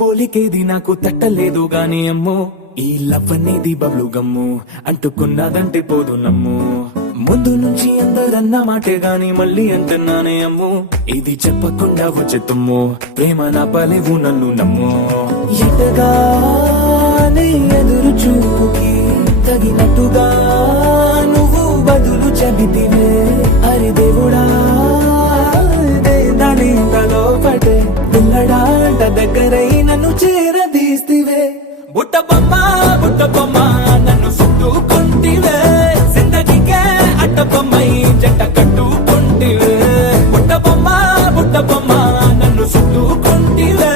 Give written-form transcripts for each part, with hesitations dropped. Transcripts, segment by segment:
పోలికేది నాకు తట్టలేదు గాని అమ్మో ఈ లవ్ అనేది బబ్లు గమ్ము అంటుకున్నదంటే పోదు నమ్ము ముందు నుంచి అందరన్న మాటే గాని మళ్ళీ అంటున్నానే అమ్ము ఇది చెప్పకుండా వచ్చే తుమ్ము ప్రేమ నా పలేవు నన్ను నమ్ము ఎటగానే ఎదురు చూకి తగినట్టుగా నువ్వు బదులు చెబితివే అరే దేవుడా దాని తలో పటే పిల్లడాంట దగ్గరై నన్ను చేరదీస్తివే బుట్ట బొమ్మ నన్ను చుట్టుకుంటివే జిందగీకే అట్ట బొమ్మై జంట కట్టుకుంటివే బుట్ట బొమ్మ నన్ను చుట్టుకుంటివే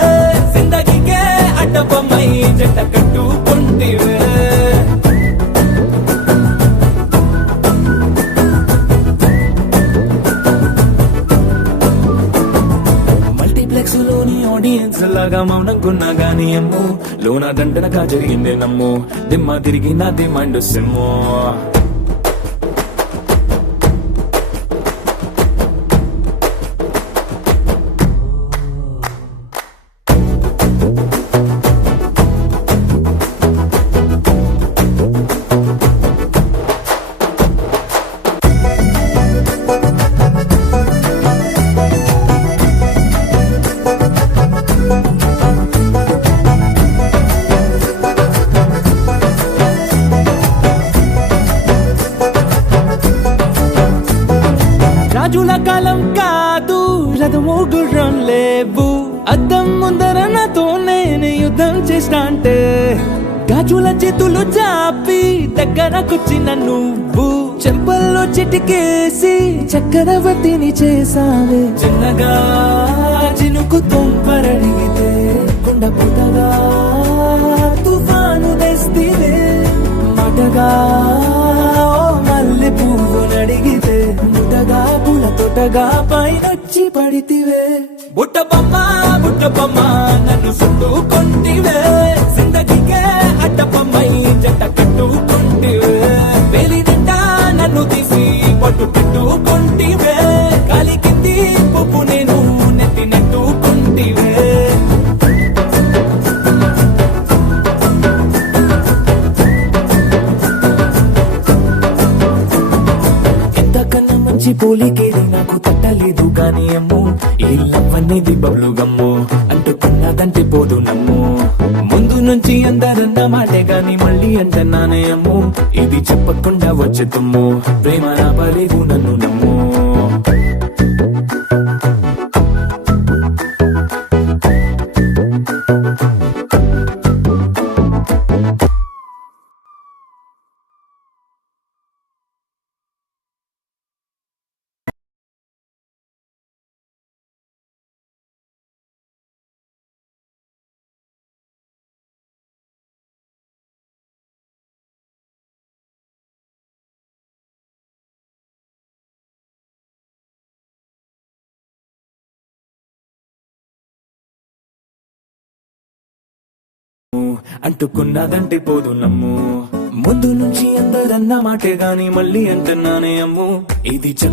జిందగీకే అట్ట బొమ్మై జంట కట్టుకుంటివే మల్టీప్లెక్స్ లోని ఆడియన్స్ లాగా మౌనంకున్నా గానీ అమ్ము లోన దండనగా జరిగిందే నమ్ము దిమ్మ తిరిగి నా దిమ్మండు సిమ్ము రాజుల కాలం కాదు రథము గుర్రం లేవు అద్దం ముందర నాతో నేను యుద్ధం చేస్తా అంటే గాజుల చేతులు చాపి దగ్గరకొచ్చిన నువ్వు చెంపల్లో చిటికేసి చక్రవర్తిని చేసావే చిన్నగా చినుకు తుంపరడిగితే కుండ పుటగా తుఫాను తెస్తివే మాటగా మల్లె పువ్వు నడిగితే ముటగా పుల తొటగా పైనొచ్చి పడితివే బుట్ట బొమ్మ నన్ను చుట్టుకుంటివే జిందగీకే అట్ట బొమ్మై జంట కట్టుకుంటివే వేలి నిండా నన్ను తీసి పట్టు పెట్టుకుంటివే కాలి కింది పువ్వు నేను నెత్తి నెట్టుకుంటివే పోలికేది నాకు తట్టలేదు గాని అమ్ము ఈ లవ్ అనేది బబ్లు గమ్ము అంటుకున్నదంటే పోదు నమ్ము ముందు నుంచి అందరన్న మాటే గాని మళ్ళీ అంటున్నానే అమ్ము ఇది చెప్పకుండా వచ్చే తుమ్ము ప్రేమ నా పలేవు నన్ను నమ్ము అంటుకున్నదంటే పోదు నమ్ము ముందు నుంచి అందరన్న మాటే గాని మళ్ళీ అంటున్నానే అమ్ము ఇది